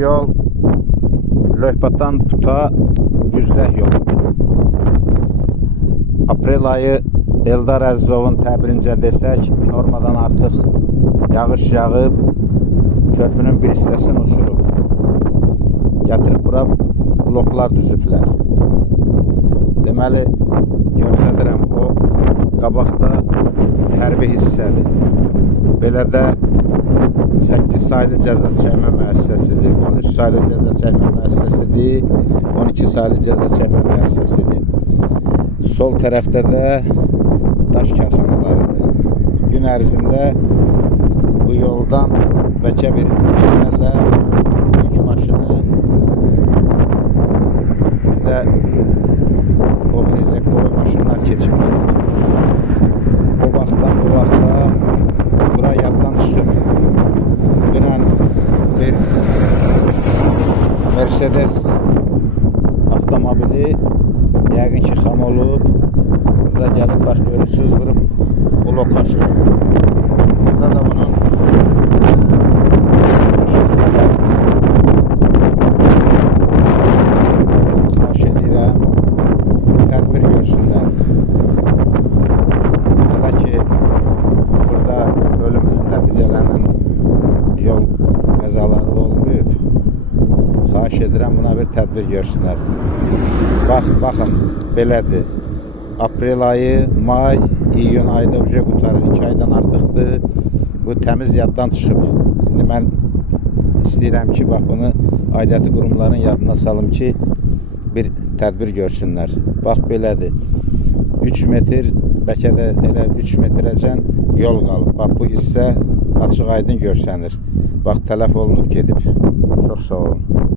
yol Löypatan Puta güzləh yoludur. Aprel ayı Eldar Əzizovun təbirincə desək, normadan artıq yağış yağıb, körpünün bir hissəsini uçurub. Gətirib bura bloklar düzüblər. Deməli, göstərirəm, o qabaqda hərbi hissədir. Belə də 8 saylı cəza çəkmə müəssisəsidir, 13 saylı cəza çəkmə müəssisəsidir, 12 saylı cəza çəkmə müəssisəsidir. Sol tərəfdə də daş kərxanalarıdır. Gün ərzində bu yoldan bəlkə bir günlərlə yük maşını, bir də o bir elektronik maşınlar keçib gedir. O vaxtdan bu vaxta bura yaddan çıxıb. Dünən bir Mercedes avtomobili yəqin ki xam olub. Burada gəlib bax görürsüz vurub bloka şurub. Burada da bunun hissələridir. Xahiş edirəm, tədbir görsünlər. Hələ ki burada ölümün nəticələnən yol qəzaları olmayıb. Xahiş edirəm, buna bir tədbir görsünlər. Baxın, belədir. Aprel ayı, may, iyun ayda uca qutarır. 2 aydan artıqdır. Bu təmiz yaddan çıxıb. İndi mən istəyirəm ki, bax bunu aidiyyatı qurumların yadına salım ki, bir tədbir görsünlər. Bax, belədir. 3 metr, bəlkə də elə 3 metrəcən yol qalıb. Bax, bu hissə açıq aydın görsənir. Bax, tələf olunub gedib. Çox sağ olun.